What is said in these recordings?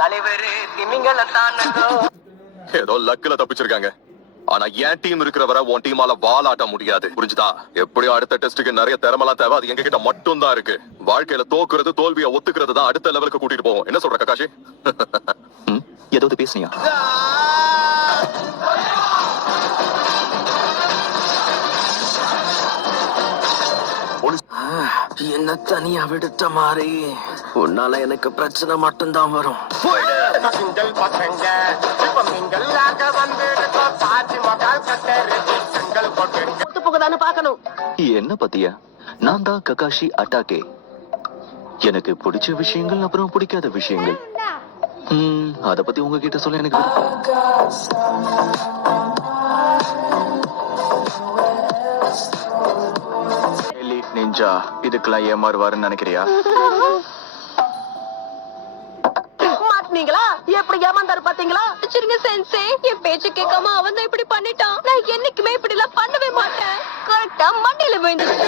தலைவர் திமிங்கலத்தானோ ஏதோ லக்குல தப்பிச்சிருக்காங்க. ஆனா என் டீம் இருக்கிற வரை உன் டீமால வாலாட்ட முடியாது. புரிஞ்சுதா? எப்படியும் அடுத்த டெஸ்டுக்கு நிறைய திறமெல்லாம் தேவை. அது எங்க கிட்ட மட்டும் தான் இருக்கு. வாழ்க்கையில தோக்குறது தோல்வியை ஒத்துக்கிறது தான் அடுத்த லெவலுக்கு கூட்டிட்டு போவோம். என்ன சொல்ற ககாஷி? ஏதாவது பேசுனியா? என்ன தனியா விடுத்த மாதிரி உன்னால எனக்கு பிரச்சனை மட்டும்தான் வரும். என்ன பத்தியா? நான் தான் ககாஷி அட்டாகே. எனக்கு பிடிச்ச விஷயங்கள் அப்புறம் பிடிக்காத விஷயங்கள். அத பத்தி உங்ககிட்ட சொல்ல எனக்கு நிஞ்சா இதுக்கெல்லாம் ஏமாறுவாருன்னு நினைக்கிறியா? மாட்டீங்களா? எப்படி ஏமாந்தாரு பாத்தீங்களா? வச்சிருங்க சென்சே, என் பேச்சு கேட்காம அவன் தான் இப்படி பண்ணிட்டான். நான் என்னைக்குமே இப்படி எல்லாம் பண்ணவே மாட்டேன். கரெக்டா மண்டையில விழுந்துச்சு.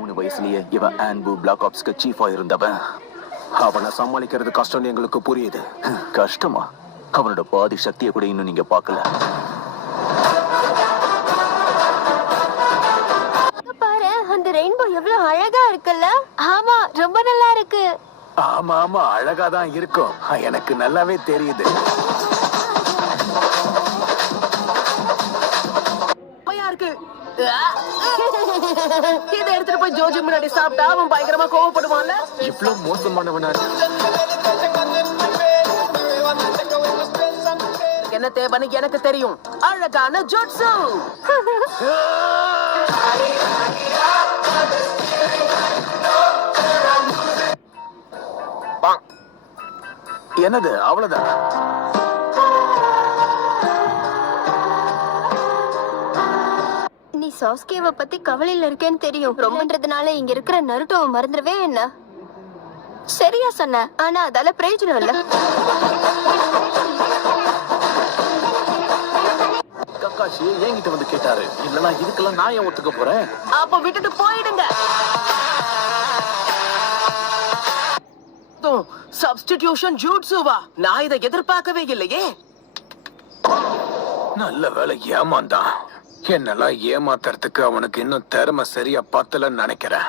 3 வயசுலயே இவன் ஆன்பு பிளாக் ஆப்ஸ்க்கு சீஃபா இருந்தவன். அவனை சமாளிக்கிறது கஷ்டம்னு எங்களுக்கு புரியுது. கஷ்டமா? அவனோட பாதி சக்தியை கூட இன்னும் நீங்க பார்க்கல. பாரு, அந்த ரெயின்போ எவ்வளவு அழகா இருக்குல்ல? ஆமா, ரொம்ப நல்லா இருக்கு. ஆமா ஆமா, அழகாதான் இருக்கும். எனக்கு நல்லாவே தெரியுது. இதை எடுத்துட்டு போய் ஜோஜி முன்னாடி சாப்பிட்டா அவன் பயங்கரமா கோவப்படுவான்ல. இவ்வளவு மோசமானவனா? என்ன தேவைன்னு எனக்கு தெரியும். அழகான ஜோட்சு. என்னது? அவ்வளவுதான். நீ சாஸ்கேவை பத்தி கவலையில இருக்கேன்னு தெரியும். ரொம்பன்றதுனால இங்க இருக்கிற நருட்டோவை மறந்துடவே என்ன? சரியா சொன்ன, ஆனா அதால பிரயோஜனம் இல்ல. கக்காஷி என்கிட்ட வந்து கேட்டாரு. இல்லனா இதுக்கெல்லாம் நான் ஏன் ஒத்துக்க போறேன்? அப்ப விட்டுட்டு போயிடுங்க. சப்ஸ்டிடியூஷன் ஜூட்சுவா? நான் இதை எதிர்பார்க்கவே இல்லையே. நல்ல வேலை ஏமாந்தான். என்னெல்லாம் ஏமாத்துறதுக்கு அவனுக்கு இன்னும் திறமை சரியா பத்தலன்னு நினைக்கிறேன்.